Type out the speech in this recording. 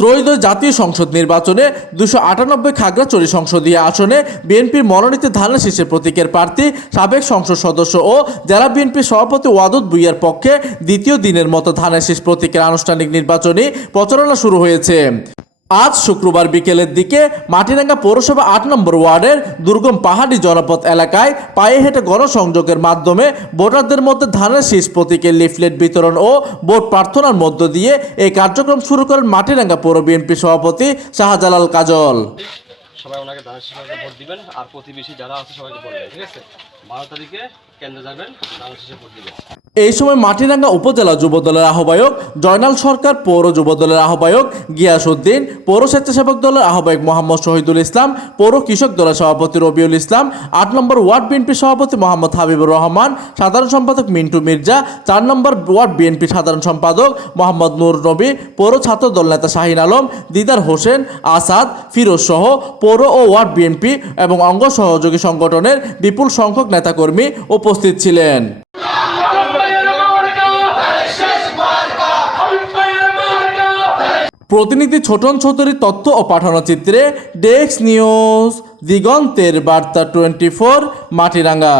ত্রয়োদশ জাতীয় সংসদ নির্বাচনে 298 খাগড়াছড়ি সংসদীয় আসনে বিএনপির মনোনীত ধানের শীষের প্রতীকের প্রার্থী সাবেক সংসদ সদস্য ও জেলা বিএনপির সভাপতি ওয়াদুদ ভূঁইয়ার পক্ষে দ্বিতীয় দিনের মতো ধানের শীষ প্রতীকের আনুষ্ঠানিক নির্বাচনী প্রচারণা শুরু হয়েছে। আজ শুক্রবার বিকেলের দিকে মাটিরাঙ্গা পৌরসভা 8 নম্বর ওয়ার্ডের দুর্গম পাহাড়ি জনপথ এলাকায় পায়ে হেঁটে গণসংযোগের মাধ্যমে ভোটারদের মধ্যে ধানের শীষ প্রতীকের লিফলেট বিতরণ ও ভোট প্রার্থনার মধ্য দিয়ে এই কার্যক্রম শুরু করেন মাটিরাঙ্গা পৌর বিএনপি সভাপতি শাহজালাল কাজল। সবাই ওনাকে ধানের শীষে ভোট দিবেন আর প্রতিবেশী যারা আছে সবাইকে বলবেন, ঠিক আছে? 12 তারিখে কেন্দ্রে যাবেন, ধানের শীষে ভোট দিবেন। এই সময় মাটিরাঙ্গা উপজেলা যুবদলের আহ্বায়ক জয়নাল সরকার, পৌর যুবদলের আহ্বায়ক গিয়াসউদ্দিন, পৌর স্বেচ্ছাসেবক দলের আহ্বায়ক মোহাম্মদ শহীদুল ইসলাম, পৌর কৃষক দলের সভাপতি রবিউল ইসলাম, 8 নম্বর ওয়ার্ড বিএনপি সভাপতি মোহাম্মদ হাবিবুর রহমান, সাধারণ সম্পাদক মিন্টু মির্জা, 4 নম্বর ওয়ার্ড বিএনপি সাধারণ সম্পাদক মোহাম্মদ নূর নবী, পৌর ছাত্র দল নেতা শাহিন আলম, দিদার হোসেন, আসাদ, ফিরোজ সহ পৌর ও ওয়ার্ড বিএনপি এবং অঙ্গ সহযোগী সংগঠনের বিপুল সংখ্যক নেতাকর্মী উপস্থিত ছিলেন। প্রতিনিধি ছোটন চৌধুরী তথ্য ও পাঠানো চিত্রে ডেস্ক নিউজ, দিগন্তের বার্তা 24, মাটিরাঙ্গা।